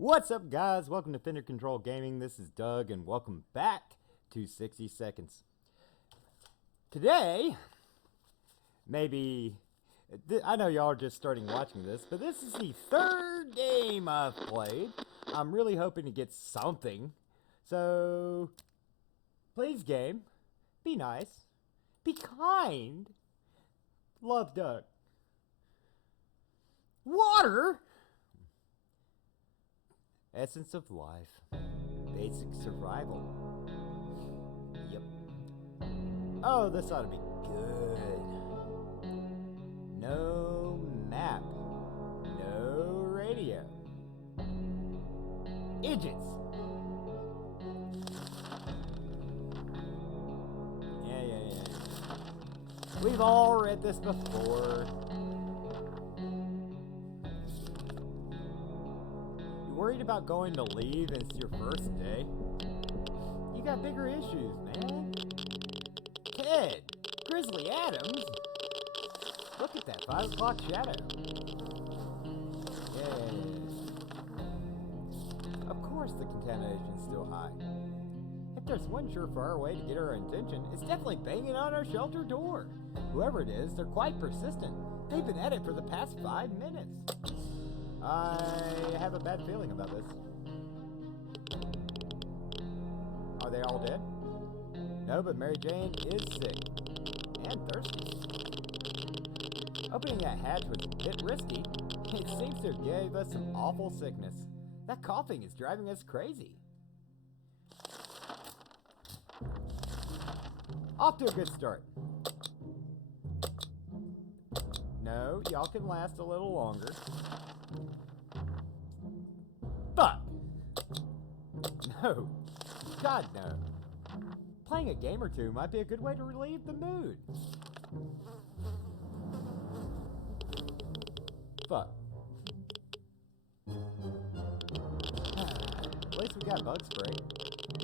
What's up, guys? Welcome to Fender Control Gaming. This is Doug, and welcome back to 60 Seconds. Today, I know y'all are just starting watching this, but this is the third game I've played. I'm really hoping to get something. So, please, game, be nice, be kind, love Doug. Water! Essence of life. Basic survival. Yep. Oh, this ought to be good. No map. No radio. Idiots. Yeah. We've all read this before. Worried about going to leave and it's your first day? You got bigger issues, man. Ted, Grizzly Adams. Look at that 5 o'clock shadow. Yeah. Of course the contamination's still high. If there's one surefire way to get our attention, it's definitely banging on our shelter door. Whoever it is, they're quite persistent. They've been at it for the past 5 minutes. I have a bad feeling about this. Are they all dead? No, but Mary Jane is sick. And thirsty. Opening that hatch was a bit risky. It seems to have gave us some awful sickness. That coughing is driving us crazy. Off to a good start. No, y'all can last a little longer. Fuck! No. God, no. Playing a game or two might be a good way to relieve the mood. Fuck. At least we got bug spray.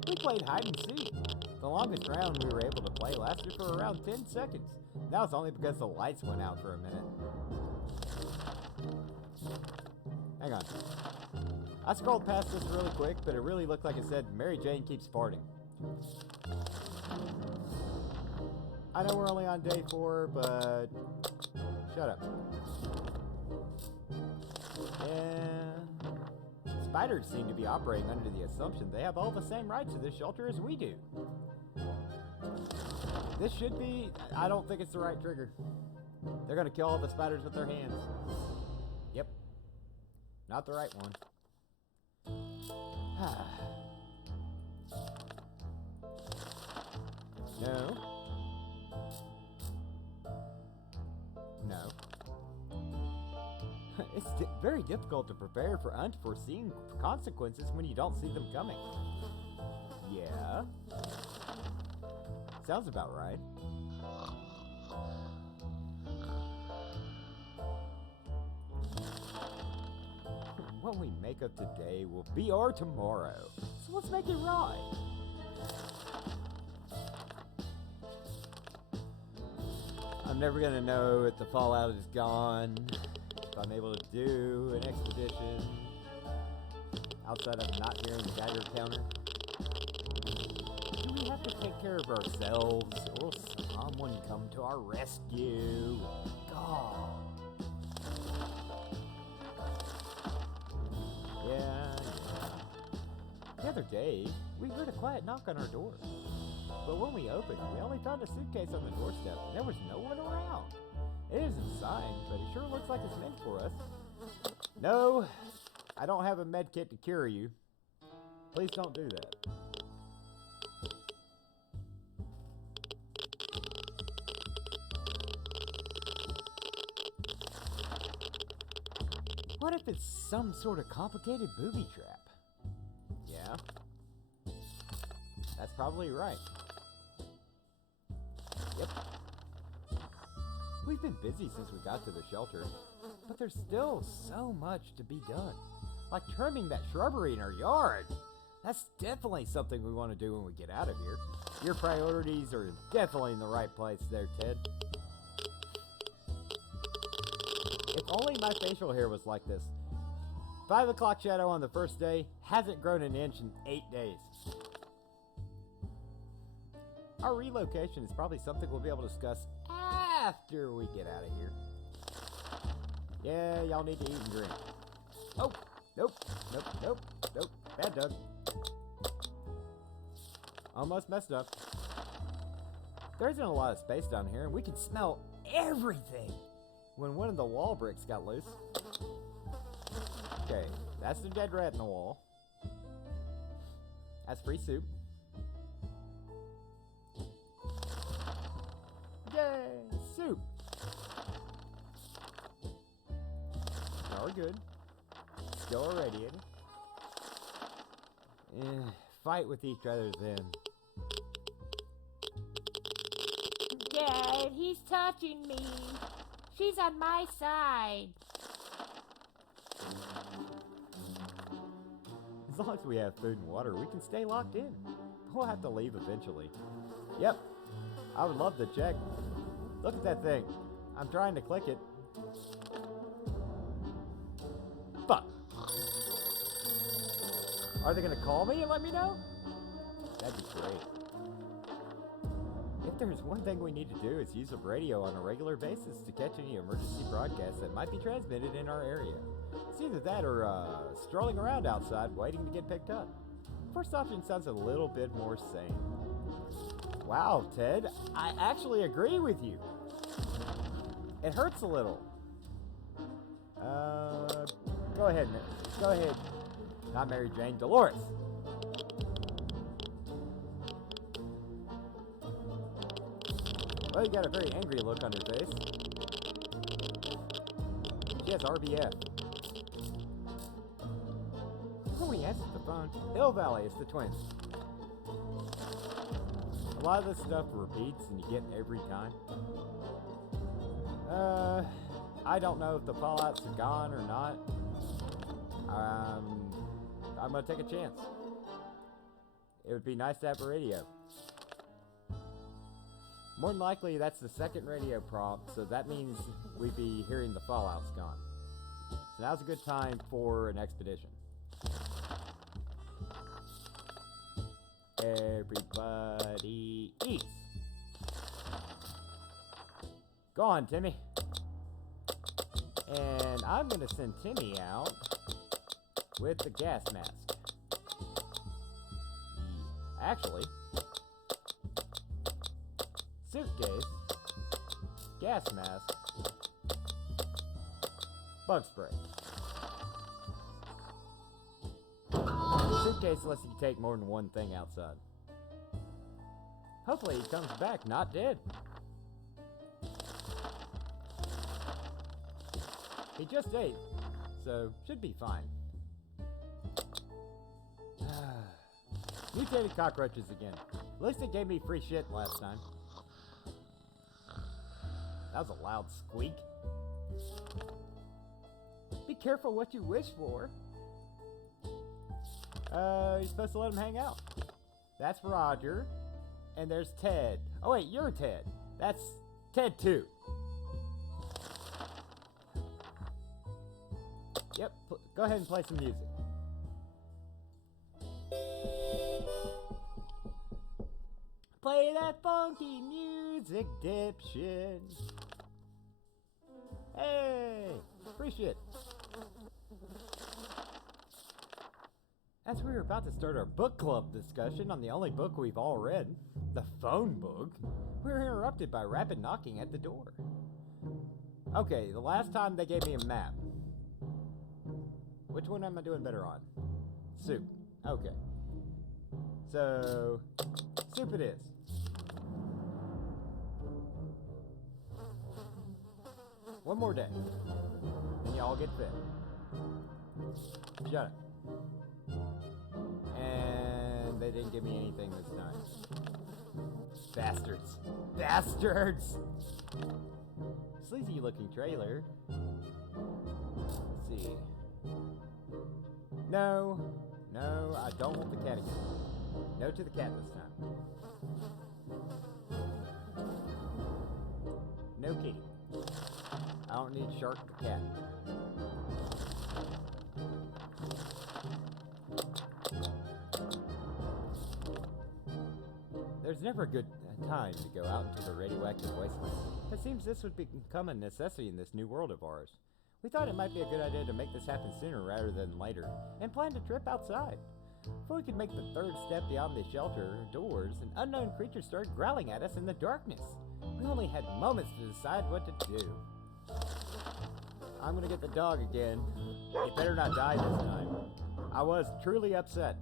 We played hide and seek. The longest round we were able to play lasted for around 10 seconds. That was only because the lights went out for a minute. Hang on. I scrolled past this really quick, but it really looked like it said, Mary Jane keeps farting. I know we're only on day 4, but... Shut up. Yeah... Spiders seem to be operating under the assumption they have all the same rights to this shelter as we do. This should be... I don't think it's the right trigger. They're gonna kill all the spiders with their hands. Yep. Not the right one. No. No. It's very difficult to prepare for unforeseen consequences when you don't see them coming. Yeah. Sounds about right. What we make of today will be our tomorrow. So let's make it right. I'm never gonna know if the fallout is gone, if I'm able to do an expedition outside of not hearing the Geiger counter. Do we have to take care of ourselves, or will someone come to our rescue? God. Yeah. The other day, we heard a quiet knock on our door. But when we opened, we only found a suitcase on the doorstep, and there was no one around. It isn't signed, but it sure looks like it's meant for us. No, I don't have a med kit to cure you. Please don't do that. What if it's some sort of complicated booby trap? Yeah. That's probably right. Yep. We've been busy since we got to the shelter, but there's still so much to be done. Like trimming that shrubbery in our yard. That's definitely something we want to do when we get out of here. Your priorities are definitely in the right place there, Ted. If only my facial hair was like this. 5 o'clock shadow on the first day, hasn't grown an inch in 8 days. Our relocation is probably something we'll be able to discuss after we get out of here. Yeah, y'all need to eat and drink. Oh, nope, nope, nope, nope. Bad Doug. Almost messed up. There isn't a lot of space down here, and we can smell everything when one of the wall bricks got loose. Okay, that's the dead rat in the wall. That's free soup. Yay, soup! Now we're good. Still irradiated. Fight with each other then. Dad, he's touching me. She's on my side. As long as we have food and water, we can stay locked in. We'll have to leave eventually. Yep, I would love to check. Look at that thing. I'm trying to click it. Fuck. Are they gonna call me and let me know? That'd be great. If there's one thing we need to do, is use a radio on a regular basis to catch any emergency broadcasts that might be transmitted in our area. It's either that or strolling around outside waiting to get picked up. First option sounds a little bit more sane. Wow, Ted, I actually agree with you. It hurts a little. Go ahead, Nick. Go ahead. Not Mary Jane, Dolores. Well, you got a very angry look on your face. She has RBF. When we answered the phone, Hill Valley, it's the twins. A lot of this stuff repeats and you get every time. I don't know if the fallouts are gone or not. I'm gonna take a chance. It would be nice to have a radio. More than likely, that's the second radio prompt, so that means we'd be hearing the fallout's gone. So now's a good time for an expedition. Everybody eats. Go on, Timmy. And I'm gonna send Timmy out with the gas mask. Actually, suitcase, gas mask, bug spray. Suitcase lets you take more than one thing outside. Hopefully he comes back not dead. He just ate, so should be fine. Mutated cockroaches again. At least it gave me free shit last time. That was a loud squeak. Be careful what you wish for. You're supposed to let him hang out. That's Roger. And there's Ted. Oh wait, you're Ted. That's Ted 2. Yep, go ahead and play some music. Play that funky music, dipshit. Hey, free shit. As we were about to start our book club discussion on the only book we've all read, the phone book, we were interrupted by rapid knocking at the door. Okay, the last time they gave me a map. Which one am I doing better on? Soup. Okay. So, soup it is. One more day. And y'all get fed. Shut up. And they didn't give me anything this time. Bastards. Bastards! Sleazy looking trailer. Let's see. No. No, I don't want the cat again. No to the cat this time. No kitty. I don't need Shark the cat. There's never a good time to go out into the radioactive wasteland. It seems this would become a necessity in this new world of ours. We thought it might be a good idea to make this happen sooner rather than later, and planned a trip outside. Before we could make the third step beyond the shelter doors, an unknown creature started growling at us in the darkness. We only had moments to decide what to do. I'm gonna get the dog again. He better not die this time. I was truly upset.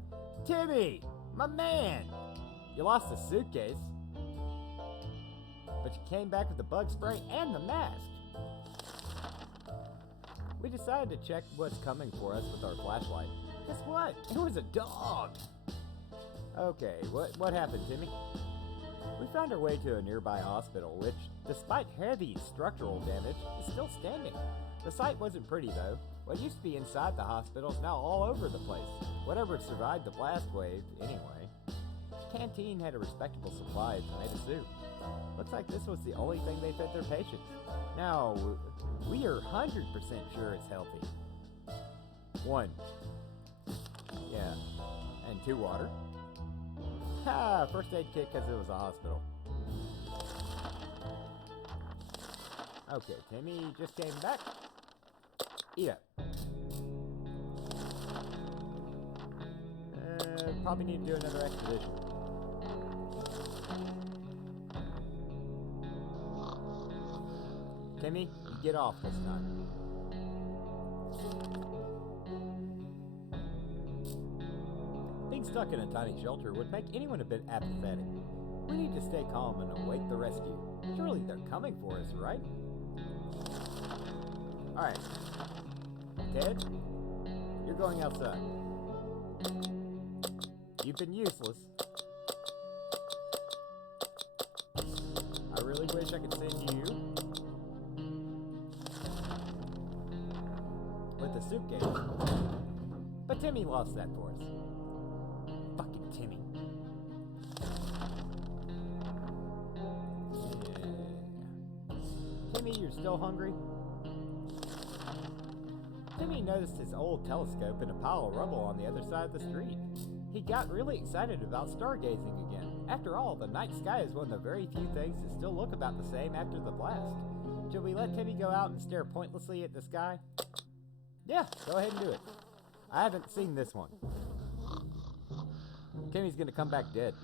Timmy! My man! You lost the suitcase, but you came back with the bug spray and the mask. We decided to check what's coming for us with our flashlight. Guess what? It was a dog! Okay, what happened, Timmy? We found our way to a nearby hospital, which, despite heavy structural damage, is still standing. The site wasn't pretty, though. What used to be inside the hospital is now all over the place. Whatever survived the blast wave, anyway. The canteen had a respectable supply of tomato soup. Looks like this was the only thing they fed their patients. Now, we are 100% sure it's healthy. 1. Yeah. And 2 water. Ha! First aid kit because it was a hospital. Okay, Timmy just came back. Eat up. Probably need to do another expedition. Timmy, you get off this time. Being stuck in a tiny shelter would make anyone a bit apathetic. We need to stay calm and await the rescue. Surely they're coming for us, right? Alright. Ted, you're going outside. You've been useless. I really wish I could send you with the suitcase. But Timmy lost that for us. Fucking Timmy. Yeah. Timmy, you're still hungry? Timmy noticed his old telescope in a pile of rubble on the other side of the street. He got really excited about stargazing again. After all, the night sky is one of the very few things that still look about the same after the blast. Should we let Timmy go out and stare pointlessly at the sky? Yeah, go ahead and do it. I haven't seen this one. Timmy's gonna come back dead.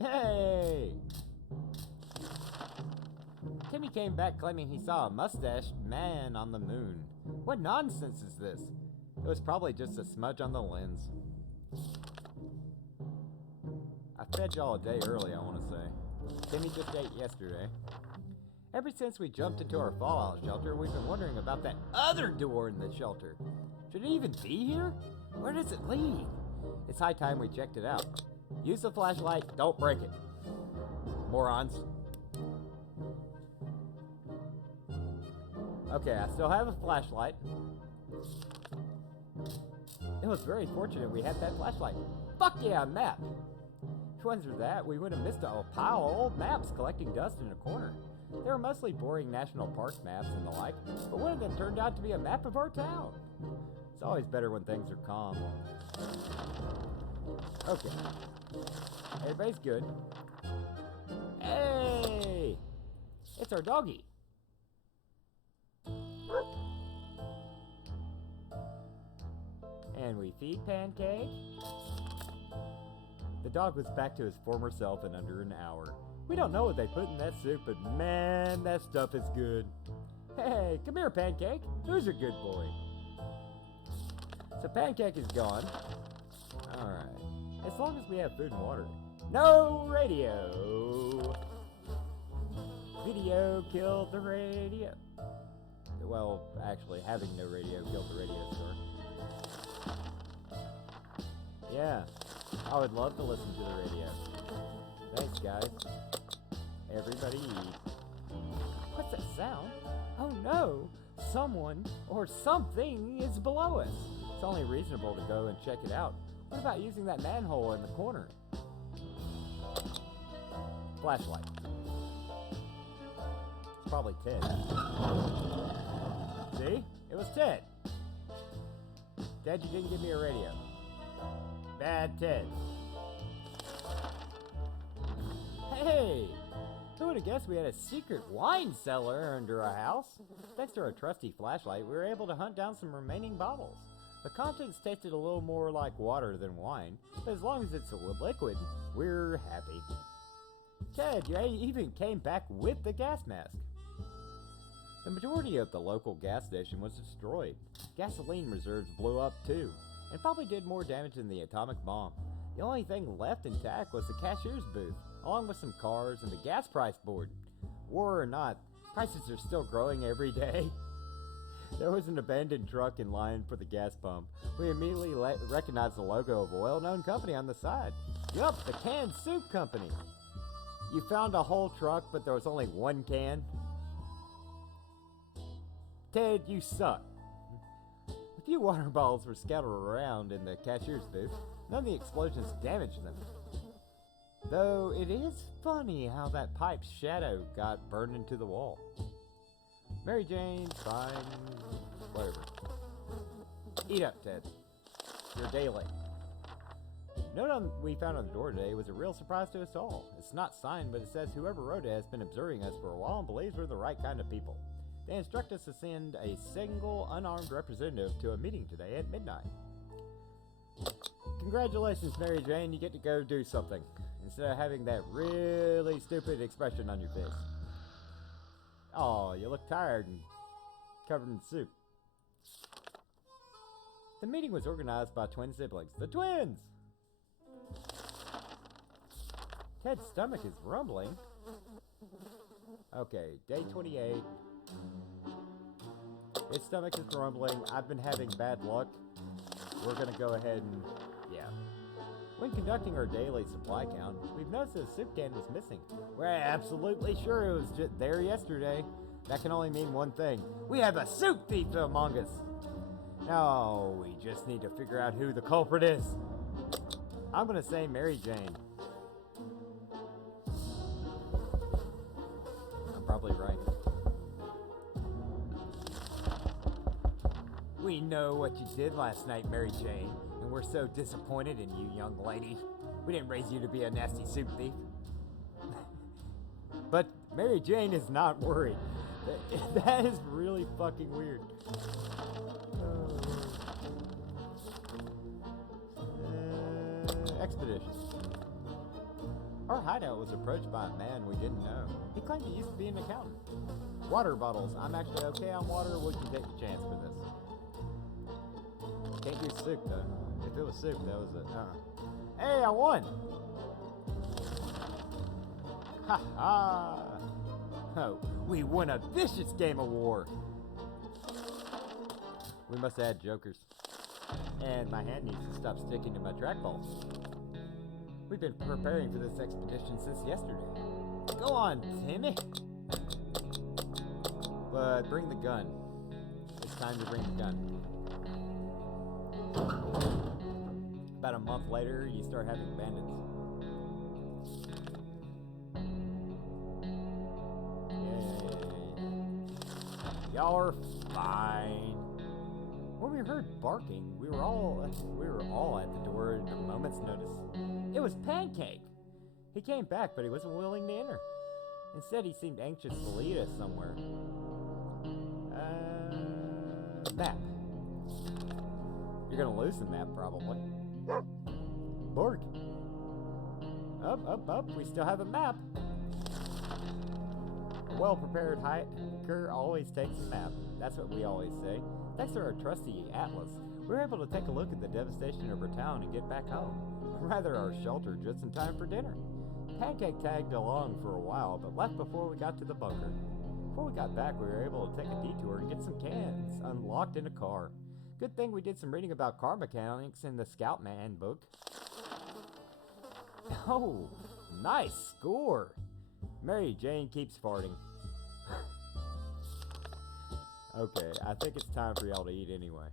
Hey! Timmy came back claiming he saw a mustached man on the moon. What nonsense is this? It was probably just a smudge on the lens. I fed y'all a day early, I want to say. Timmy just ate yesterday. Ever since we jumped into our fallout shelter, we've been wondering about that other door in the shelter. Should it even be here? Where does it lead? It's high time we checked it out. Use the flashlight, don't break it. Morons. Okay, I still have a flashlight. It was very fortunate we had that flashlight. Fuck yeah, a map! If it wasn't for that, we would have missed a pile of old maps collecting dust in a corner. They were mostly boring national park maps and the like, but one of them turned out to be a map of our town. It's always better when things are calm. Okay. Everybody's good. Hey! It's our doggy. And we feed Pancake. The dog was back to his former self in under an hour. We don't know what they put in that soup, but man, that stuff is good. Hey, come here, Pancake. Who's a good boy? So Pancake is gone. Alright. As long as we have food and water. No radio! Video killed the radio. Well, actually, having no radio killed the radio star. Yeah, I would love to listen to the radio. Thanks, guys. Everybody eat. What's that sound? Oh no! Someone or something is below us. It's only reasonable to go and check it out. What about using that manhole in the corner? Flashlight. It's probably Ted. See? It was Ted. Ted, you didn't give me a radio. Bad Ted. Hey! Who would have guessed we had a secret wine cellar under our house? Thanks to our trusty flashlight, we were able to hunt down some remaining bottles. The contents tasted a little more like water than wine, but as long as it's a liquid, we're happy. Ted, you even came back with the gas mask. The majority of the local gas station was destroyed. Gasoline reserves blew up too, and probably did more damage than the atomic bomb. The only thing left intact was the cashier's booth, along with some cars and the gas price board. War or not, prices are still growing every day. There was an abandoned truck in line for the gas pump. We immediately recognized the logo of a well-known company on the side. Yup, the Canned Soup Company. You found a whole truck, but there was only one can? Ted, you suck. A few water bottles were scattered around in the cashier's booth. None of the explosions damaged them. Though it is funny how that pipe's shadow got burned into the wall. Mary Jane, fine, whatever. Eat up, Ted. You're day late. Note we found on the door today was a real surprise to us all. It's not signed, but it says whoever wrote it has been observing us for a while and believes we're the right kind of people. They instruct us to send a single unarmed representative to a meeting today at midnight. Congratulations, Mary Jane, you get to go do something, instead of having that really stupid expression on your face. Oh, you look tired and covered in soup. The meeting was organized by twin siblings. The twins! Ted's stomach is rumbling. Okay, day 28. His stomach is rumbling. I've been having bad luck. We're gonna go ahead and, yeah. When conducting our daily supply count, we've noticed that a soup can was missing. We're absolutely sure it was just there yesterday. That can only mean one thing. We have a soup thief among us. Now, we just need to figure out who the culprit is. I'm gonna say Mary Jane. I'm probably right. We know what you did last night, Mary Jane, and we're so disappointed in you, young lady. We didn't raise you to be a nasty soup thief. But Mary Jane is not worried. That is really fucking weird. Expedition. Our hideout was approached by a man we didn't know. He claimed he used to be an accountant. Water bottles. I'm actually okay on water. We can take a chance for this. Can't do soup though. If it was soup, that was it. Hey, I won! Ha ha! Oh, we won a vicious game of war! We must have had jokers. And my hand needs to stop sticking to my trackball. We've been preparing for this expedition since yesterday. Go on, Timmy! But bring the gun. It's time to bring the gun. About a month later, you start having bandits. Yeah. Y'all are fine. When we heard barking, we were all at the door at a moment's notice. It was Pancake. He came back, but he wasn't willing to enter. Instead, he seemed anxious to lead us somewhere. Map. You're gonna lose the map, probably. Borg. Up. We still have a map. A well-prepared hiker always takes a map. That's what we always say. Thanks to our trusty atlas, we were able to take a look at the devastation of our town and get back home. Rather, our shelter just in time for dinner. Pancake tagged along for a while, but left before we got to the bunker. Before we got back, we were able to take a detour and get some cans unlocked in a car. Good thing we did some reading about car mechanics in the Scoutman book. Oh, nice score! Mary Jane keeps farting. Okay, I think it's time for y'all to eat anyway.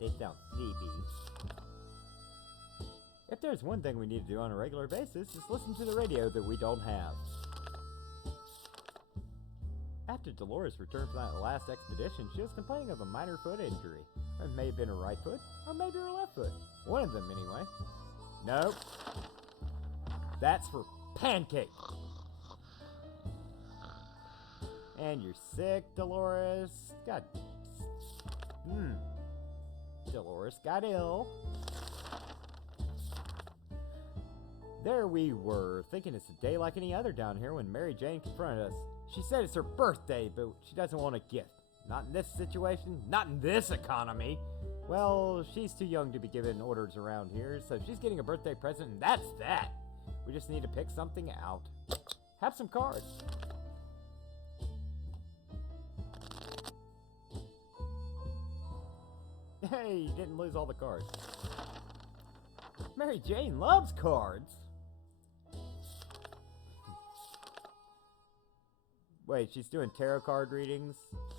They sound sleepy. If there's one thing we need to do on a regular basis, is listen to the radio that we don't have. After Dolores returned from that last expedition, she was complaining of a minor foot injury. It may have been her right foot, or maybe her left foot. One of them, anyway. Nope. That's for Pancake. And you're sick, Dolores. God. Dolores got ill. There we were, thinking it's a day like any other down here when Mary Jane confronted us. She said it's her birthday, but she doesn't want a gift. Not in this situation, not in this economy. Well, she's too young to be given orders around here, so she's getting a birthday present, and that's that. We just need to pick something out. Have some cards. Hey, you didn't lose all the cards. Mary Jane loves cards. Wait, she's doing tarot card readings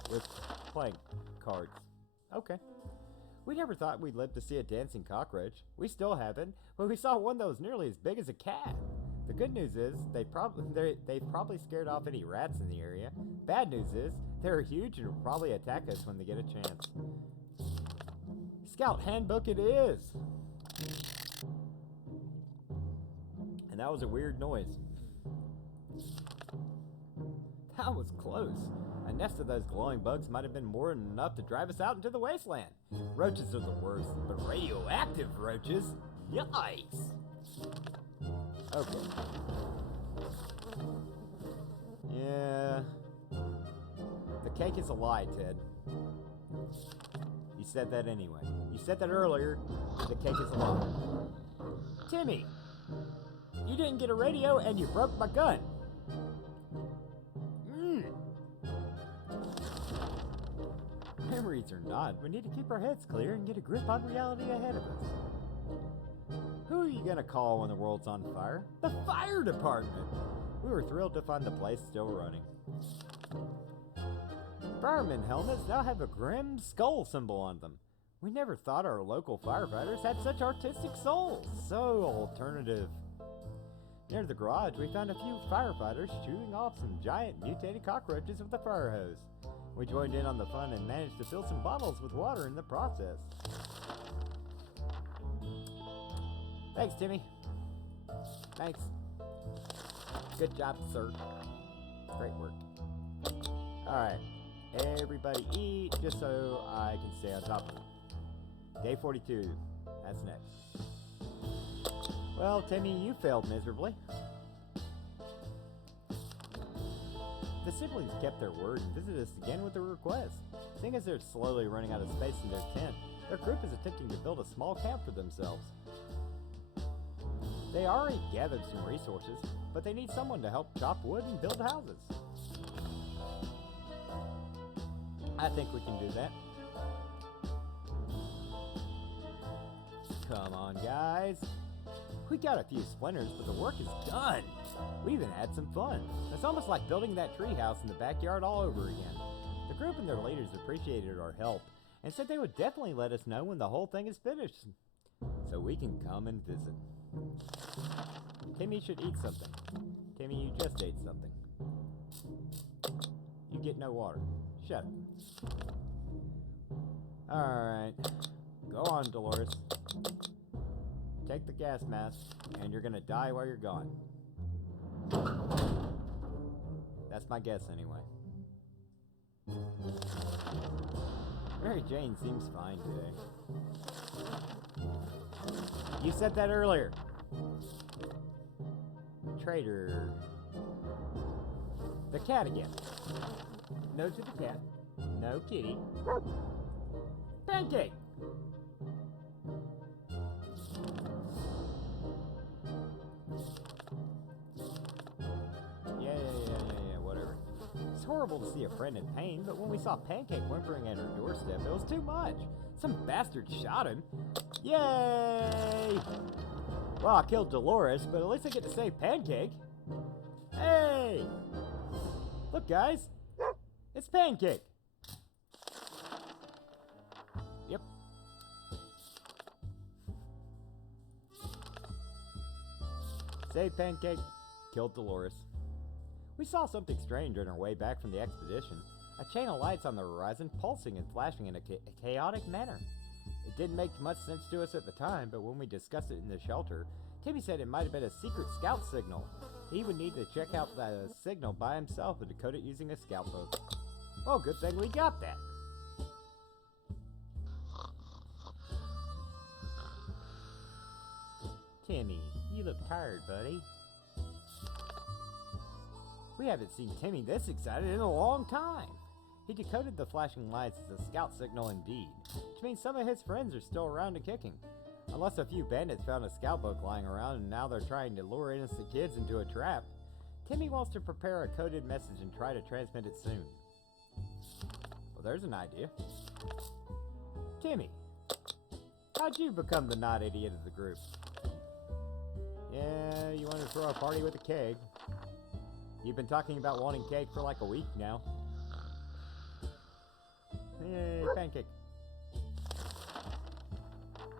with playing cards. Okay. We never thought we'd live to see a dancing cockroach. We still haven't, but we saw one that was nearly as big as a cat. The good news is they've probably scared off any rats in the area. Bad news is they're huge and will probably attack us when they get a chance. Scout handbook it is. And that was a weird noise. That was close. A nest of those glowing bugs might have been more than enough to drive us out into the wasteland. Roaches are the worst, but radioactive roaches? Yikes! Okay. Yeah. The cake is a lie, Ted. You said that anyway. You said that earlier. The cake is a lie. Timmy! You didn't get a radio and you broke my gun. Memories or not, we need to keep our heads clear and get a grip on reality ahead of us. Who are you gonna call when the world's on fire? The fire department! We were thrilled to find the place still running. Fireman helmets now have a grim skull symbol on them. We never thought our local firefighters had such artistic souls. So alternative. Near the garage, we found a few firefighters shooting off some giant mutated cockroaches with a fire hose. We joined in on the fun and managed to fill some bottles with water in the process. Thanks, Timmy. Thanks. Good job, sir. Great work. Alright. Everybody eat just so I can stay on top of it. Day 42. That's next. Well, Timmy, you failed miserably. The siblings kept their word and visited us again with a request. Seeing as they're slowly running out of space in their tent, their group is attempting to build a small camp for themselves. They already gathered some resources, but they need someone to help chop wood and build houses. I think we can do that. Come on, guys. We got a few splinters, but the work is done. We even had some fun. It's almost like building that treehouse in the backyard all over again. The group and their leaders appreciated our help and said they would definitely let us know when the whole thing is finished, so we can come and visit. Timmy should eat something. Timmy, you just ate something. You get no water. Shut up. Alright. Go on, Dolores. Take the gas mask, and you're gonna die while you're gone. That's my guess, anyway. Mary Jane seems fine today. You said that earlier. Traitor. The cat again. No to the cat. No kitty. Pancake! Yeah, whatever. It's horrible to see a friend in pain, but when we saw Pancake whimpering at her doorstep, it was too much. Some bastard shot him. Yay! Well, I killed Dolores, but at least I get to save Pancake. Hey! Look, guys. It's Pancake. Yep. Saved Pancake, killed Dolores. We saw something strange on our way back from the expedition. A chain of lights on the horizon pulsing and flashing in a chaotic manner. It didn't make much sense to us at the time, but when we discussed it in the shelter, Timmy said it might have been a secret scout signal. He would need to check out the signal by himself and decode it using a scout book. Well, good thing we got that. Timmy, you look tired, buddy. We haven't seen Timmy this excited in a long time. He decoded the flashing lights as a scout signal indeed, which means some of his friends are still around and kicking. Unless a few bandits found a scout book lying around and now they're trying to lure innocent kids into a trap, Timmy wants to prepare a coded message and try to transmit it soon. Well, there's an idea. Timmy, how'd you become the not idiot of the group? Yeah, you want to throw a party with a keg. You've been talking about wanting cake for like a week now. Hey, Pancake.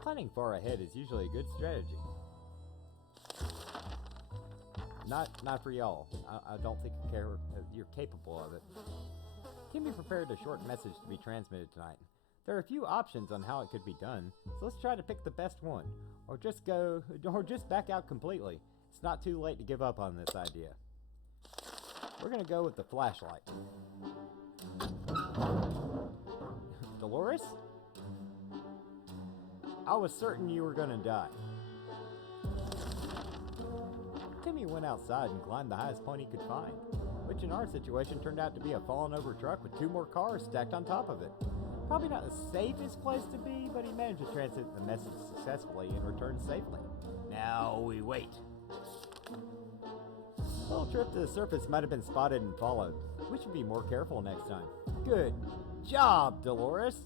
Planning far ahead is usually a good strategy. Not for y'all. I don't think you're capable of it. Timmy prepared a short message to be transmitted tonight. There are a few options on how it could be done, so let's try to pick the best one. Or just back out completely. It's not too late to give up on this idea. We're gonna go with the flashlight. Dolores? I was certain you were gonna die. Timmy went outside and climbed the highest point he could find, which in our situation turned out to be a fallen over truck with 2 more cars stacked on top of it. Probably not the safest place to be, but he managed to transmit the message successfully and return safely. Now we wait. A little trip to the surface might have been spotted and followed. We should be more careful next time. Good job, Dolores!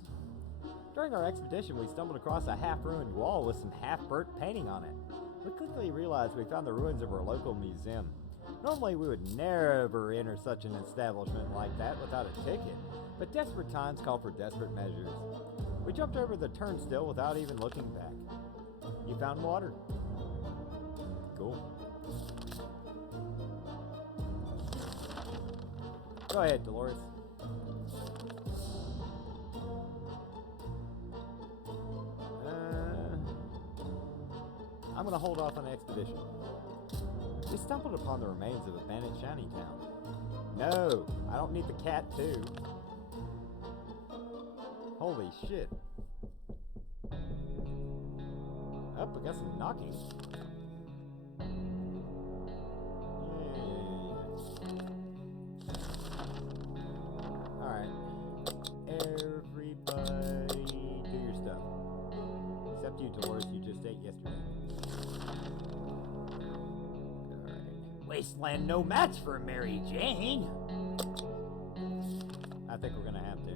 During our expedition, we stumbled across a half-ruined wall with some half-burnt painting on it. We quickly realized we found the ruins of our local museum. Normally, we would never enter such an establishment like that without a ticket, but desperate times call for desperate measures. We jumped over the turnstile without even looking back. You found water. Cool. Go ahead, Dolores. I'm gonna hold off on the expedition. We stumbled upon the remains of abandoned shantytown. No, I don't need the cat too. Holy shit. Up, I got some knocking. Alright. Everybody do your stuff. Except you, Dolores, you just ate yesterday. Wasteland no match for Mary Jane. I think we're gonna have to.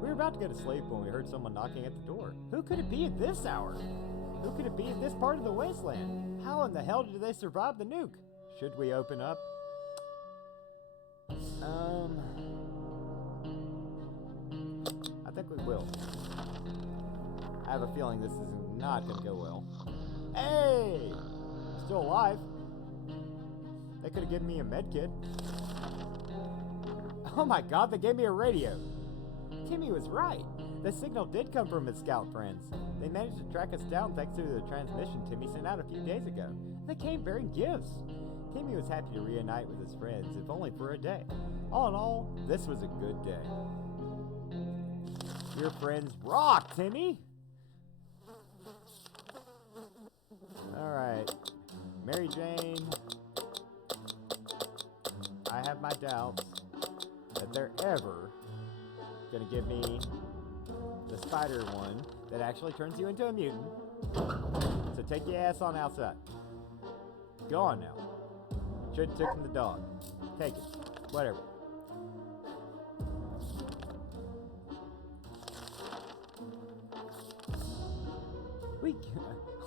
We were about to go to sleep when we heard someone knocking at the door. Who could it be at this hour? Who could it be in this part of the wasteland? How in the hell did they survive the nuke? Should we open up? I think we will. I have a feeling this is not gonna go well. Hey! Still alive. They could have given me a med kit. Oh my god, they gave me a radio. Timmy was right. The signal did come from his scout friends. They managed to track us down thanks to the transmission Timmy sent out a few days ago. They came bearing gifts. Timmy was happy to reunite with his friends, if only for a day. All in all, this was a good day. Your friends rock, Timmy! Alright. Mary Jane. I have my doubts that they're ever gonna give me the spider one that actually turns you into a mutant. So take your ass on outside. Go on now. Should've taken the dog. Take it. Whatever.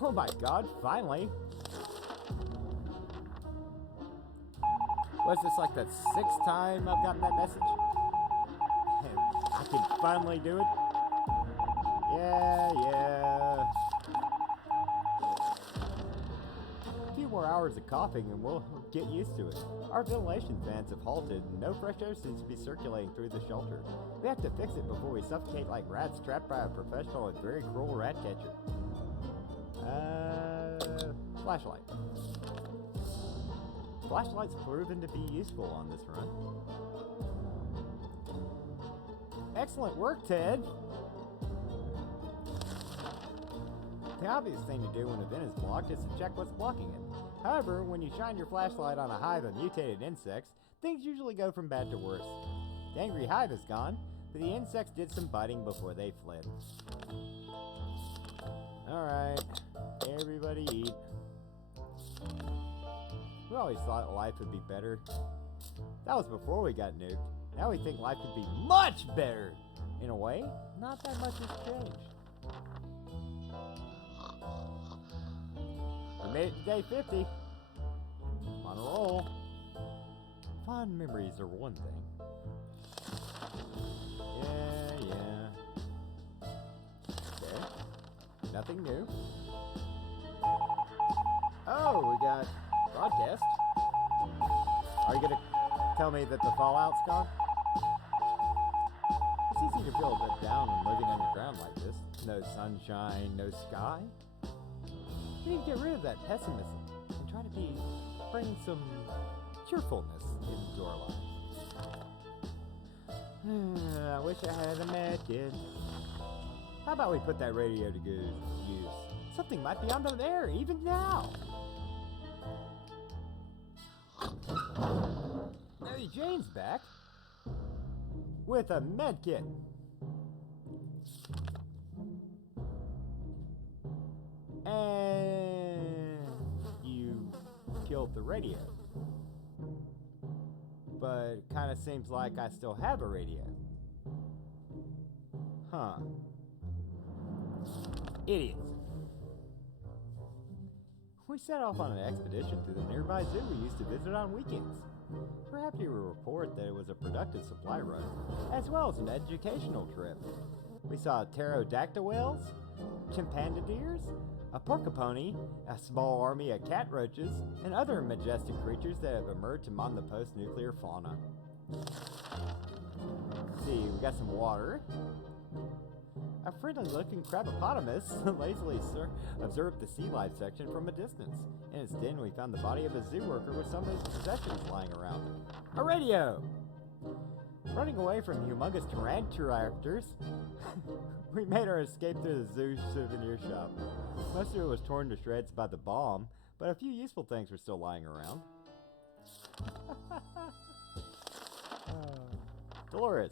Oh my god, finally. Was this like the 6th time I've gotten that message? And I can finally do it? Yeah. A few more hours of coughing and we'll get used to it. Our ventilation fans have halted and no fresh air seems to be circulating through the shelter. We have to fix it before we suffocate like rats trapped by a professional and very cruel rat catcher. Flashlight. Flashlight's proven to be useful on this run. Excellent work, Ted! The obvious thing to do when a vent is blocked is to check what's blocking it. However, when you shine your flashlight on a hive of mutated insects, things usually go from bad to worse. The angry hive is gone, but the insects did some biting before they fled. Alright, everybody eat. We always thought life would be better. That was before we got nuked. Now we think life could be much better! In a way, not that much has changed. We made it to day 50. On a roll. Fond memories are one thing. Yeah. Okay. Nothing new. Oh, we got broadcast. Are you gonna tell me that the fallout's gone? It's easy to feel a bit down when living underground like this. No sunshine, no sky. We need to get rid of that pessimism and try to bring some cheerfulness into our lives. I wish I had a med kit. How about we put that radio to good use? Something might be on the air even now. Mary Jane's back with a med kit. And you killed the radio. But it kind of seems like I still have a radio. Huh. Idiots. We set off on an expedition to the nearby zoo we used to visit on weekends. We're happy to report that it was a productive supply run, as well as an educational trip. We saw pterodactyl whales, chimpandeers, a porcupine, a small army of cat roaches, and other majestic creatures that have emerged among the post-nuclear fauna. Let's see, we got some water. A friendly-looking crabopotamus lazily observed the sea life section from a distance. In its den, we found the body of a zoo worker with some of his possessions lying around. A radio! Running away from humongous taranturaptors, we made our escape through the zoo souvenir shop. Most of it was torn to shreds by the bomb, but a few useful things were still lying around. Dolores,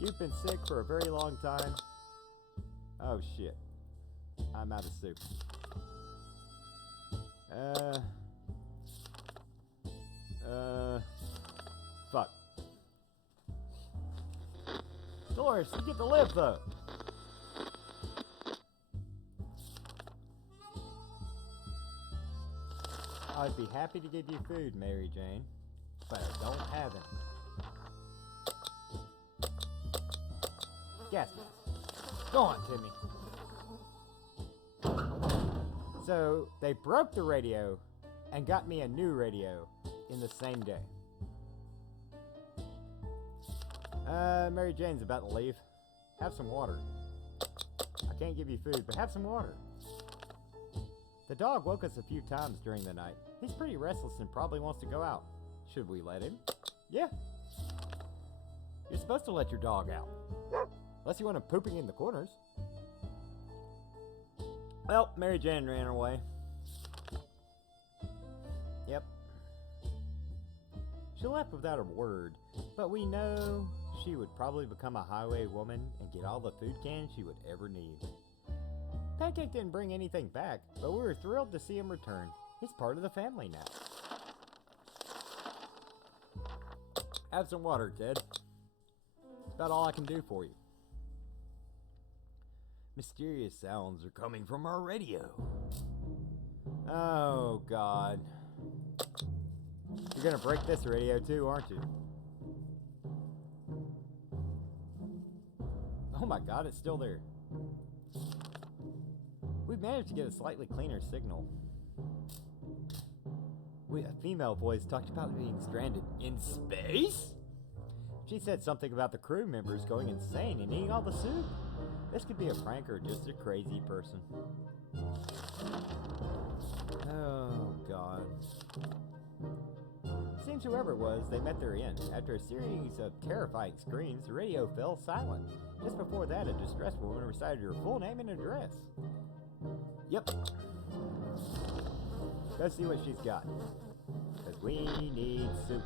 you've been sick for a very long time. Oh shit. I'm out of soup. Fuck. Dolores, you get to live though. I'd be happy to give you food, Mary Jane, but I don't have any. Gas mask. Go on, Timmy. So, they broke the radio and got me a new radio in the same day. Mary Jane's about to leave. Have some water. I can't give you food, but have some water. The dog woke us a few times during the night. He's pretty restless and probably wants to go out. Should we let him? Yeah. You're supposed to let your dog out. Unless you want him pooping in the corners. Well, Mary Jane ran away. Yep. She left without a word, but we know she would probably become a highway woman and get all the food cans she would ever need. Pancake didn't bring anything back, but we were thrilled to see him return. He's part of the family now. Have some water, Ted. That's about all I can do for you. Mysterious sounds are coming from our radio. Oh, God. You're gonna break this radio too, aren't you? Oh my God, it's still there. We've managed to get a slightly cleaner signal. A female voice talked about being stranded in space? She said something about the crew members going insane and eating all the soup. This could be a prank or just a crazy person. Oh, God. Seems whoever it was, they met their end. After a series of terrifying screams, the radio fell silent. Just before that, a distressed woman recited her full name and address. Yep. Go see what she's got. Because we need soup.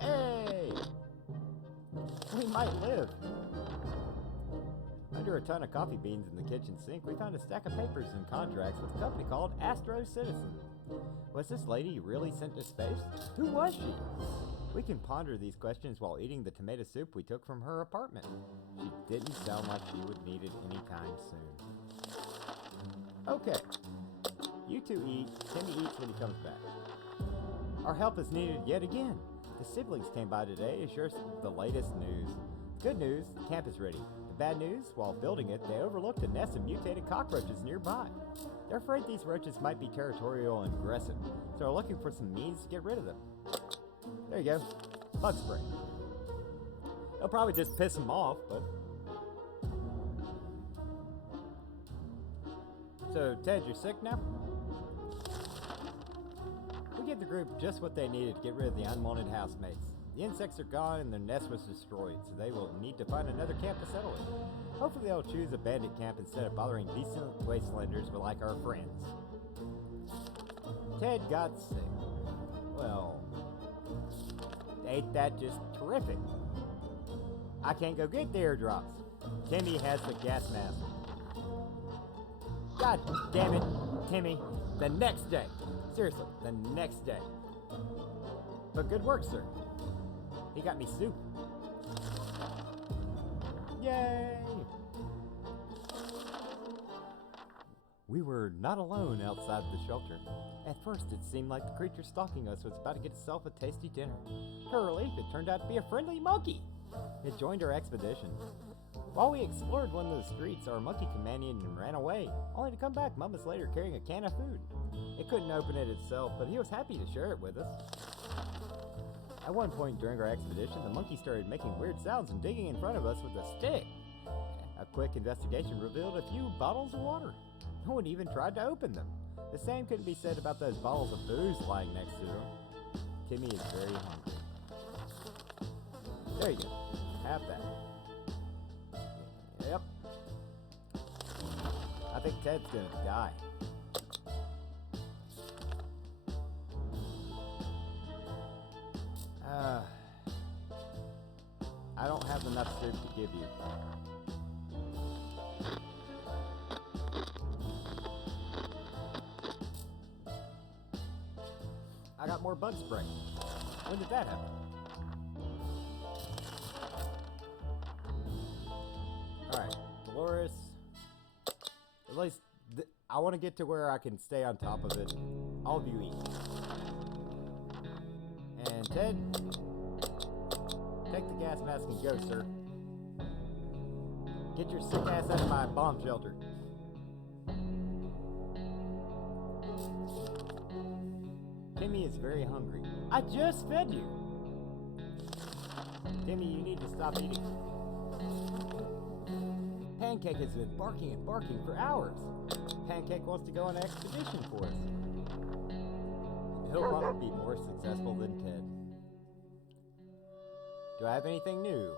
Hey! We might live. Under a ton of coffee beans in the kitchen sink, we found a stack of papers and contracts with a company called Astro Citizen. Was this lady really sent to space? Who was she? We can ponder these questions while eating the tomato soup we took from her apartment. She didn't sound like she would need it anytime soon. Okay. You two eat. Timmy eats when he comes back. Our help is needed yet again. The siblings came by today to share us the latest news. Good news, the camp is ready. The bad news, while building it, they overlooked a nest of mutated cockroaches nearby. They're afraid these roaches might be territorial and aggressive, so they're looking for some means to get rid of them. There you go. Bug spray. They'll probably just piss them off, but... So, Ted, you're sick now? We gave the group just what they needed to get rid of the unwanted housemates. The insects are gone and their nest was destroyed, so they will need to find another camp to settle in. Hopefully they'll choose a bandit camp instead of bothering decent wastelanders but like our friends. Ted got sick. Well, ain't that just terrific? I can't go get the airdrops. Timmy has the gas mask. God damn it, Timmy. The next day. Seriously, the next day. But good work, sir. He got me soup. Yay! We were not alone outside the shelter. At first, it seemed like the creature stalking us was about to get itself a tasty dinner. To our relief, it turned out to be a friendly monkey. It joined our expedition. While we explored one of the streets, our monkey companion ran away, only to come back moments later carrying a can of food. It couldn't open it itself, but he was happy to share it with us. At one point during our expedition, the monkey started making weird sounds and digging in front of us with a stick. A quick investigation revealed a few bottles of water. No one even tried to open them. The same couldn't be said about those bottles of booze lying next to them. Timmy is very hungry. There you go. Have that. Yep. I think Ted's gonna die. I don't have enough soup to give you. I got more bug spray. When did that happen? Alright, Dolores. At least, I want to get to where I can stay on top of it. All of you eat. And Ted, take the gas mask and go, sir. Get your sick ass out of my bomb shelter. Timmy is very hungry. I just fed you. Timmy, you need to stop eating. Pancake has been barking and barking for hours. Pancake wants to go on an expedition for us. He'll probably be more successful than Ted. Do I have anything new?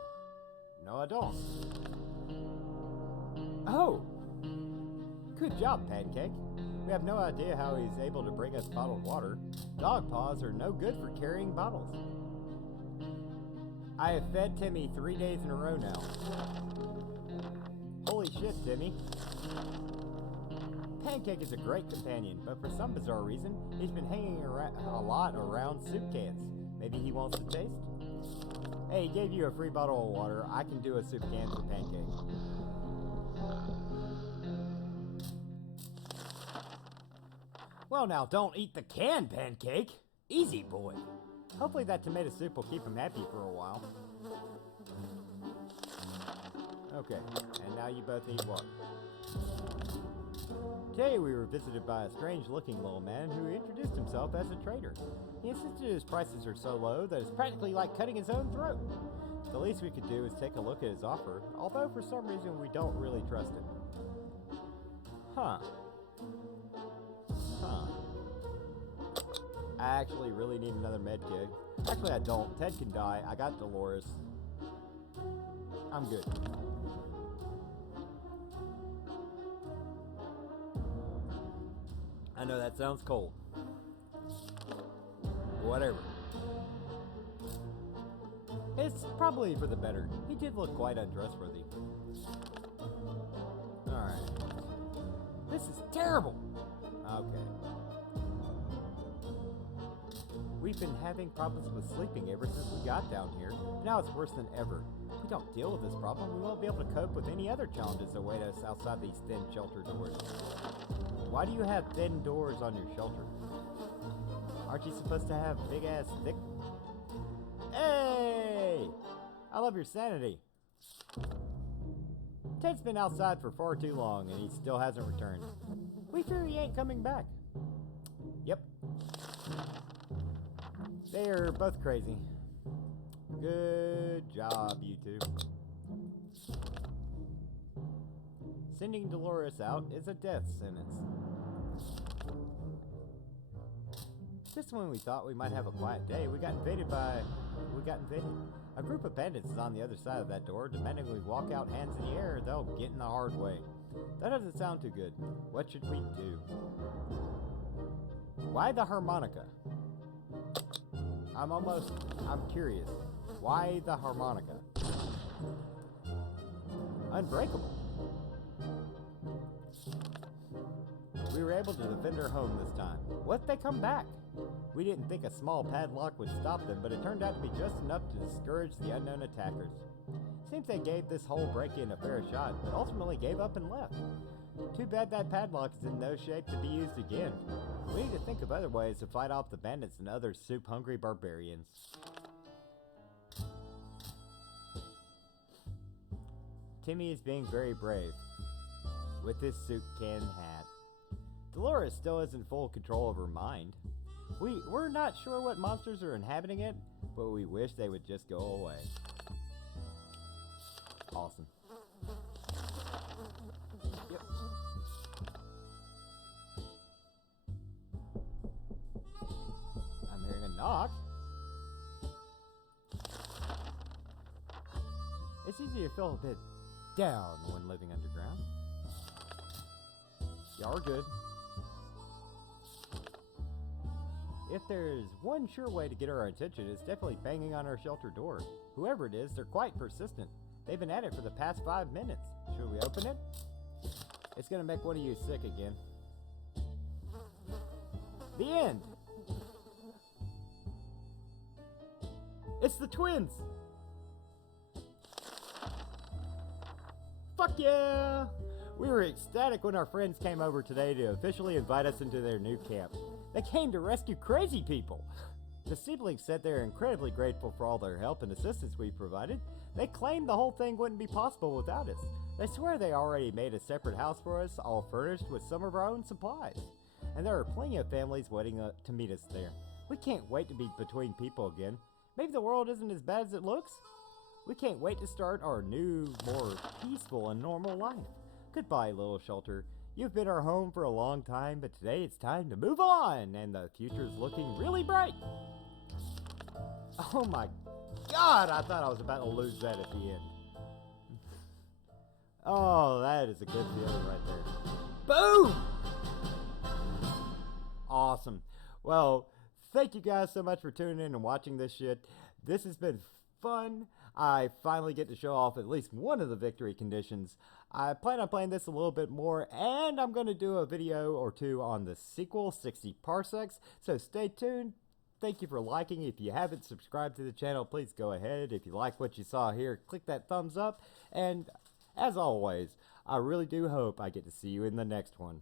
No, I don't. Oh! Good job, Pancake. We have no idea how he's able to bring us bottled water. Dog paws are no good for carrying bottles. I have fed Timmy 3 days in a row now. Holy shit, Timmy. Pancake is a great companion, but for some bizarre reason, he's been hanging a lot around soup cans. Maybe he wants to taste? Hey, he gave you a free bottle of water. I can do a soup can for Pancake. Well now, don't eat the can, Pancake. Easy, boy. Hopefully that tomato soup will keep him happy for a while. Okay, and now you both eat water. Today we were visited by a strange-looking little man who introduced himself as a trader. He insisted his prices are so low that it's practically like cutting his own throat. The least we could do is take a look at his offer, although for some reason we don't really trust him. Huh. I actually really need another med kit. Actually, I don't. Ted can die. I got Dolores. I'm good. I know that sounds cold. Whatever. It's probably for the better. He did look quite untrustworthy. Alright. This is terrible! Okay. We've been having problems with sleeping ever since we got down here. Now it's worse than ever. If we don't deal with this problem, we won't be able to cope with any other challenges that await us outside these thin shelter doors. Why do you have thin doors on your shelter? Aren't you supposed to have big-ass thick... Hey! I love your sanity. Ted's been outside for far too long and he still hasn't returned. We fear he ain't coming back. Yep. They are both crazy. Good job, you two. Sending Dolores out is a death sentence. Just when we thought we might have a quiet day, we got invaded. A group of bandits is on the other side of that door, demanding we walk out hands in the air, they'll get in the hard way. That doesn't sound too good. What should we do? Why the harmonica? I'm curious. Why the harmonica? Unbreakable. We were able to defend our home this time. What if they come back? We didn't think a small padlock would stop them, but it turned out to be just enough to discourage the unknown attackers. Seems they gave this whole break-in a fair shot, but ultimately gave up and left. Too bad that padlock is in no shape to be used again. We need to think of other ways to fight off the bandits and other soup-hungry barbarians. Timmy is being very brave with his soup can hat. Dolores still isn't full control of her mind. We're not sure what monsters are inhabiting it, but we wish they would just go away. Awesome. Yep. I'm hearing a knock. It's easy to feel a bit down when living underground. Y'all are good. If there's one sure way to get our attention, it's definitely banging on our shelter door. Whoever it is, they're quite persistent. They've been at it for the past 5 minutes. Should we open it? It's gonna make one of you sick again. The end! It's the twins! Fuck yeah! We were ecstatic when our friends came over today to officially invite us into their new camp. They came to rescue crazy people. The siblings said they're incredibly grateful for all their help and assistance we provided. They claimed the whole thing wouldn't be possible without us. They swear they already made a separate house for us, all furnished with some of our own supplies. And there are plenty of families waiting to meet us there. We can't wait to be between people again. Maybe the world isn't as bad as it looks. We can't wait to start our new, more peaceful and normal life. Goodbye, little shelter. You've been our home for a long time, but today it's time to move on, and the future's looking really bright. Oh my God, I thought I was about to lose that at the end. Oh, that is a good feeling right there. Boom! Awesome. Well, thank you guys so much for tuning in and watching this shit. This has been fun. I finally get to show off at least one of the victory conditions. I plan on playing this a little bit more, and I'm going to do a video or two on the sequel, 60 Parsecs, so stay tuned. Thank you for liking. If you haven't subscribed to the channel, please go ahead. If you like what you saw here, click that thumbs up, and as always, I really do hope I get to see you in the next one.